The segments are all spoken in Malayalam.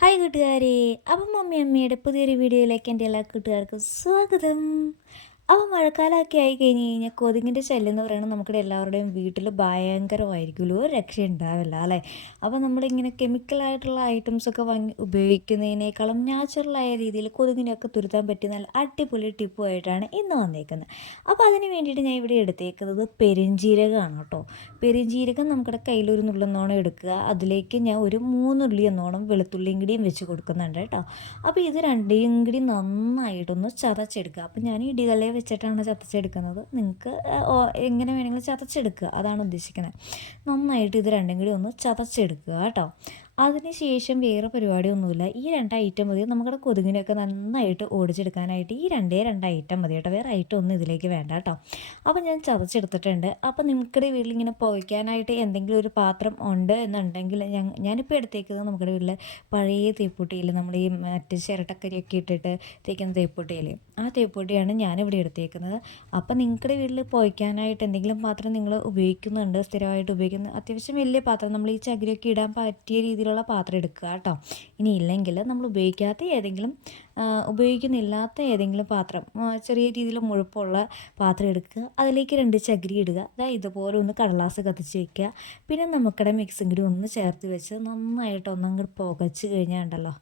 ഹായ് കൂട്ടുകാരെ. അപ്പം അമ്മയുടെ പുതിയൊരു വീഡിയോയിലേക്ക് എൻ്റെ എല്ലാ കൂട്ടുകാർക്കും സ്വാഗതം. അപ്പോൾ മഴക്കാലമൊക്കെ ആയി കഴിഞ്ഞ് കഴിഞ്ഞാൽ കൊതുകിൻ്റെ ശല്യം എന്ന് പറയുന്നത് നമുക്കിടെ എല്ലാവരുടെയും വീട്ടിൽ ഭയങ്കരമായിരിക്കുമല്ലോ, ഒരു രക്ഷ ഉണ്ടാവില്ല അല്ലേ. അപ്പോൾ നമ്മളിങ്ങനെ കെമിക്കലായിട്ടുള്ള ഐറ്റംസൊക്കെ വാങ്ങി ഉപയോഗിക്കുന്നതിനേക്കാളും നാച്ചുറലായ രീതിയിൽ കൊതുകിനെയൊക്കെ തുരുത്താൻ പറ്റിയ നല്ല അടിപൊളി ടിപ്പുമായിട്ടാണ് ഇന്ന് വന്നേക്കുന്നത്. അപ്പോൾ അതിന് വേണ്ടിയിട്ട് ഞാൻ ഇവിടെ എടുത്തേക്കുന്നത് പെരുംജീരകമാണ് കേട്ടോ. പെരുംജീരകം നമ്മുടെ കയ്യിലൊരു നുള്ളെന്നോണം എടുക്കുക. അതിലേക്ക് ഞാൻ ഒരു 3 ഉള്ളി എന്നോണം വെളുത്തുള്ളിയും കൂടിയും വെച്ച് കൊടുക്കുന്നുണ്ട് കേട്ടോ. അപ്പോൾ ഇത് രണ്ടിനും കൂടി നന്നായിട്ടൊന്ന് ചതച്ചെടുക്കുക. അപ്പോൾ ഞാൻ ഇടികല്ലിൽ വെച്ചിട്ടാണ് ചതച്ചെടുക്കുന്നത്. നിങ്ങൾക്ക് എങ്ങനെ വേണമെങ്കിലും ചതച്ചെടുക്കുക, അതാണ് ഉദ്ദേശിക്കുന്നത്. നന്നായിട്ട് ഇത് രണ്ടും കൂടി ഒന്ന് ചതച്ചെടുക്കുക കേട്ടോ. അതിന് ശേഷം വേറെ പരിപാടിയൊന്നുമില്ല. ഈ 2 ഐറ്റം മതി നമ്മുടെ കൊതുകിനെയൊക്കെ നന്നായിട്ട് ഓടിച്ചെടുക്കാനായിട്ട്. ഈ രണ്ടേ 2 ഐറ്റം മതി കേട്ടോ, വേറെ ഐറ്റം ഒന്നും ഇതിലേക്ക് വേണ്ട കേട്ടോ. അപ്പോൾ ഞാൻ ചതച്ചെടുത്തിട്ടുണ്ട്. അപ്പോൾ നിങ്ങളുടെ വീട്ടിലിങ്ങനെ പുകയ്ക്കാനായിട്ട് എന്തെങ്കിലും ഒരു പാത്രം ഉണ്ട് എന്നുണ്ടെങ്കിൽ ഞാനിപ്പോൾ എടുത്തേക്കുന്നത് നമ്മുടെ വീട്ടിൽ പഴയ തേപ്പൂട്ടിയിൽ നമ്മൾ ഈ മറ്റ് ചിരട്ടക്കരിയൊക്കെ ഇട്ടിട്ട് തേക്കുന്ന തേപ്പൂട്ടിയിൽ, ആ തേപ്പൂട്ടിയാണ് ഞാനിവിടെ എടുത്തേക്കുന്നത്. അപ്പോൾ നിങ്ങളുടെ വീട്ടിൽ പുകയ്ക്കാനായിട്ട് എന്തെങ്കിലും പാത്രം നിങ്ങൾ ഉപയോഗിക്കുന്നുണ്ട്, സ്ഥിരമായിട്ട് ഉപയോഗിക്കുന്ന അത്യാവശ്യം വലിയ പാത്രം, നമ്മൾ ഈ ചകിരിയൊക്കെ ഇടാൻ പറ്റിയ രീതിയിലുള്ള പാത്രം എടുക്കുക കേട്ടോ. ഇനി ഇല്ലെങ്കിൽ നമ്മൾ ഉപയോഗിക്കുന്നില്ലാത്ത ഏതെങ്കിലും പാത്രം, ചെറിയ രീതിയിൽ മുഴുപ്പുള്ള പാത്രം എടുക്കുക. അതിലേക്ക് 2 ചകിരി ഇടുക. അതായത് ഇതുപോലെ ഒന്ന് കടലാസ് കത്തിച്ച് വയ്ക്കുക. പിന്നെ നമുക്കിടെ മിക്സും കൂടി ഒന്ന് ചേർത്ത് വെച്ച് നന്നായിട്ട് ഒന്നങ്ങോട്ട് പുകച്ച് കഴിഞ്ഞാൽ ഉണ്ടല്ലോ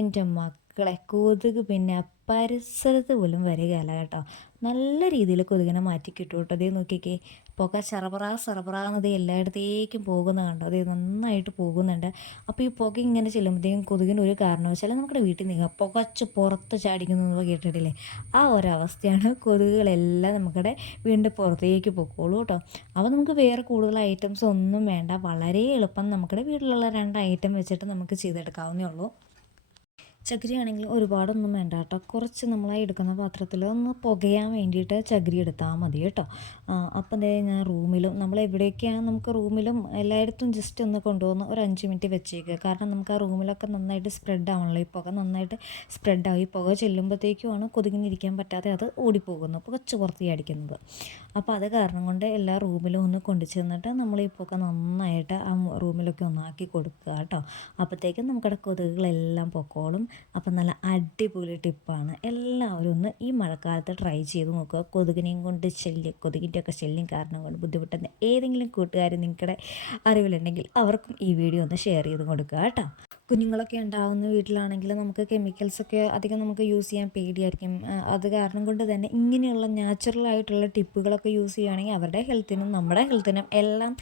എൻ്റെ മക്കളെ, കൊതുക് പിന്നെ പരിസരത്ത് പോലും വരികയല്ല കേട്ടോ. നല്ല രീതിയിൽ കൊതുകിനെ മാറ്റി കിട്ടും കേട്ടോ. അതേ നോക്കിക്കേ, പുക ചെറപറാന്നത് എല്ലായിടത്തേക്കും പോകുന്ന കണ്ടോ. അതേ നന്നായിട്ട് പോകുന്നുണ്ട്. അപ്പോൾ ഈ പുക ഇങ്ങനെ ചെല്ലുമ്പോഴത്തേക്കും കൊതുകിന് ഒരു കാരണവശാലും നമ്മുടെ വീട്ടിൽ നിന്ന് പുകച്ച് പുറത്ത് ചാടിക്കുന്നു കേട്ടിട്ടില്ലേ, ആ ഒരവസ്ഥയാണ്. കൊതുകുകളെല്ലാം നമ്മുടെ വീടിൻ്റെ പുറത്തേക്ക് പൊക്കോളൂ കേട്ടോ. അപ്പോൾ നമുക്ക് വേറെ കൂടുതൽ ഐറ്റംസ് ഒന്നും വേണ്ട, വളരെ എളുപ്പം നമ്മുടെ വീട്ടിലുള്ള 2 ഐറ്റം വെച്ചിട്ട് നമുക്ക് ചെയ്തെടുക്കാവുന്നേ ഉള്ളൂ. ചകിരി ആണെങ്കിൽ ഒരുപാടൊന്നും വേണ്ട കേട്ടോ. കുറച്ച് നമ്മളായി എടുക്കുന്ന പാത്രത്തിൽ ഒന്ന് പുകയാൻ വേണ്ടിയിട്ട് ചകിരി എടുത്താൽ മതി കേട്ടോ. അപ്പം ദേ ഞാൻ റൂമിലും, നമ്മൾ എവിടെയൊക്കെയാണ് നമുക്ക് റൂമിലും എല്ലായിടത്തും ജസ്റ്റ് ഒന്ന് കൊണ്ടുവന്ന് ഒരു 5 മിനിറ്റ് വെച്ചേക്കുക. കാരണം നമുക്ക് ആ റൂമിലൊക്കെ നന്നായിട്ട് സ്പ്രെഡ് ആവണല്ലോ. ഈ പുക നന്നായിട്ട് സ്പ്രെഡാവും. ഈ പുക ചെല്ലുമ്പോഴത്തേക്കുമാണ് കൊതുകിനിരിക്കാൻ പറ്റാതെ അത് ഓടിപ്പോകുന്നു, പുകച്ച് പുറത്ത് അടിക്കുന്നത്. അപ്പോൾ അത് കാരണം കൊണ്ട് എല്ലാ റൂമിലും ഒന്ന് കൊണ്ടു ചെന്നിട്ട് നമ്മൾ ഈ പുക നന്നായിട്ട് ആ റൂമിലൊക്കെ ഒന്നാക്കി കൊടുക്കുക കേട്ടോ. അപ്പോഴത്തേക്കും നമ്മുടെ കൊതുകുകളെല്ലാം പൊക്കോളും. അപ്പം നല്ല അടിപൊളി ടിപ്പാണ്. എല്ലാവരും ഒന്ന് ഈ മഴക്കാലത്ത് ട്രൈ ചെയ്ത് നോക്കുക. കൊതുകിനെയും കൊണ്ട് കൊതുകിൻ്റെയൊക്കെ ശല്യം കാരണം കൊണ്ട് ബുദ്ധിമുട്ടുന്ന ഏതെങ്കിലും കൂട്ടുകാർ നിങ്ങളുടെ അറിവിലുണ്ടെങ്കിൽ അവർക്കും ഈ വീഡിയോ ഒന്ന് ഷെയർ ചെയ്ത് കൊടുക്കുക കേട്ടോ. കുഞ്ഞുങ്ങളൊക്കെ ഉണ്ടാകുന്ന വീട്ടിലാണെങ്കിൽ നമുക്ക് കെമിക്കൽസൊക്കെ അധികം നമുക്ക് യൂസ് ചെയ്യാൻ പേടിയായിരിക്കും. അത് കാരണം കൊണ്ട് തന്നെ ഇങ്ങനെയുള്ള നാച്ചുറലായിട്ടുള്ള ടിപ്പുകളൊക്കെ യൂസ് ചെയ്യുകയാണെങ്കിൽ അവരുടെ ഹെൽത്തിനും നമ്മുടെ ഹെൽത്തിനും എല്ലാം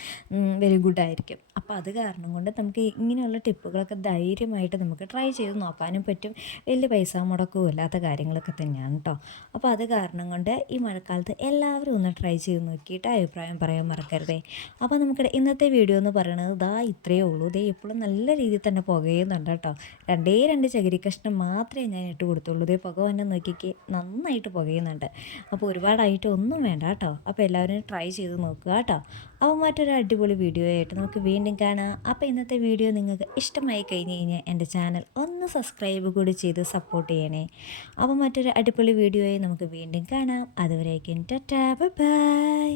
വെരി ഗുഡായിരിക്കും. അപ്പോൾ അത് കാരണം കൊണ്ട് നമുക്ക് ഇങ്ങനെയുള്ള ടിപ്പുകളൊക്കെ ധൈര്യമായിട്ട് നമുക്ക് ട്രൈ ചെയ്ത് നോക്കാനും പറ്റും. വലിയ പൈസ മുടക്കവും ഇല്ലാത്ത കാര്യങ്ങളൊക്കെ തന്നെയാണ് കേട്ടോ. അപ്പോൾ അത് കാരണം കൊണ്ട് ഈ മഴക്കാലത്ത് എല്ലാവരും ഒന്ന് ട്രൈ ചെയ്ത് നോക്കിയിട്ട് അഭിപ്രായം പറയാൻ മറക്കരുതേ. അപ്പോൾ നമുക്ക് ഇന്നത്തെ വീഡിയോ എന്ന് പറയുന്നത് ഇത്രയേ ഉള്ളൂ. എപ്പോഴും നല്ല രീതിയിൽ തന്നെ പുകയുന്നുണ്ട് കേട്ടോ. 2 ചകിരി കഷ്ണം മാത്രമേ ഞാൻ ഇട്ട് കൊടുത്തുള്ളൂ. പുക തന്നെ നോക്കിക്ക് നന്നായിട്ട് പുകയുന്നുണ്ട്. അപ്പോൾ ഒരുപാടായിട്ട് ഒന്നും വേണ്ട കേട്ടോ. അപ്പോൾ എല്ലാവരും ട്രൈ ചെയ്ത് നോക്കുക കേട്ടോ. അപ്പോൾ മറ്റൊരു അടിപൊളി വീഡിയോ ആയിട്ട് നമുക്ക് വീണ്ടും കാണാം. അപ്പോൾ ഇന്നത്തെ വീഡിയോ നിങ്ങൾക്ക് ഇഷ്ടമായി കഴിഞ്ഞ് കഴിഞ്ഞാൽ എൻ്റെ ചാനൽ ഒന്ന് സബ്സ്ക്രൈബ് കൂടി ചെയ്ത് സപ്പോർട്ട് ചെയ്യണേ. അപ്പോൾ മറ്റൊരു അടിപൊളി വീഡിയോയെ നമുക്ക് വീണ്ടും കാണാം. അതുവരേക്കും ടാറ്റാ, ബൈ ബൈ.